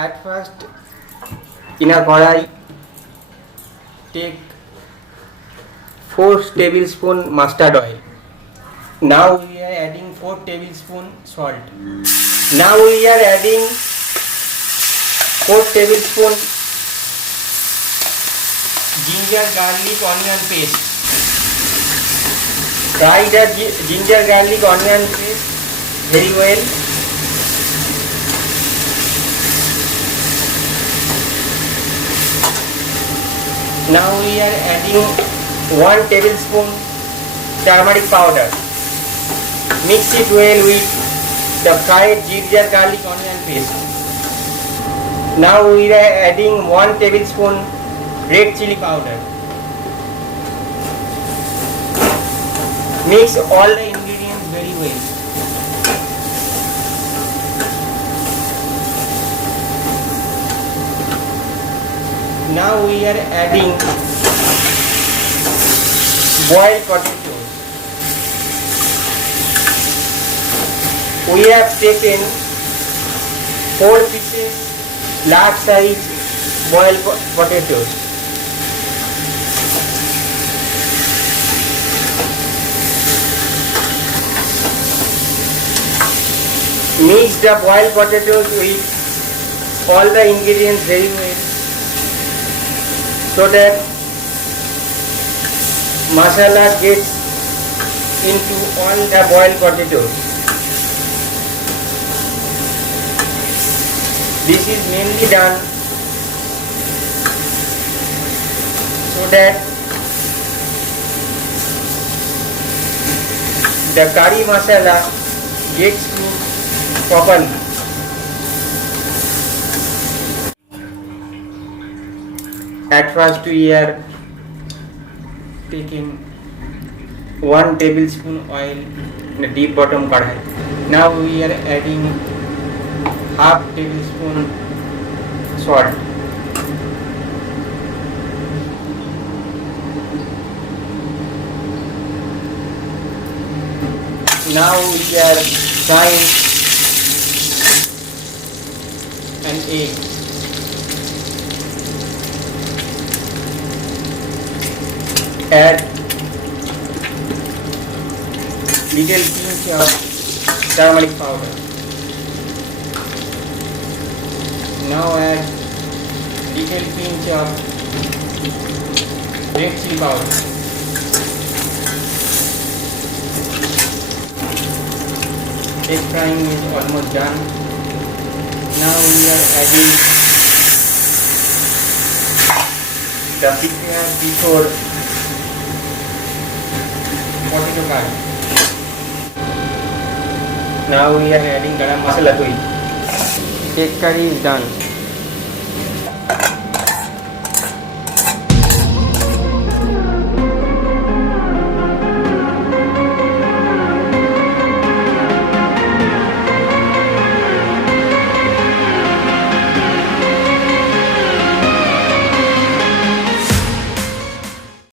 At first, in a kadai, take 4 tablespoons mustard oil. Now we are adding 4 tablespoons salt. Now we are adding 4 tablespoons ginger garlic onion paste. Fry the ginger garlic onion paste very well. Now we are adding 1 tablespoon turmeric powder. Mix it well with the fried ginger garlic onion paste. Now we are adding 1 tablespoon red chili powder. Mix all the ingredients very well. Now we are adding boiled potatoes. We have taken 4 pieces large size boiled potatoes. Mix the boiled potatoes with all the ingredients very well, so that masala gets into all the boiled potatoes. This is mainly done so that the curry masala gets cooked properly. At first we are taking 1 tablespoon oil in a deep bottom kadai. Now we are adding half tablespoon salt. Now we are frying an egg. Add little pinch of turmeric powder. Now add little pinch of red chili powder. Egg frying is almost done. Now we are adding the prepared before potato curry. Now we are adding garam masala to it. Egg curry is done.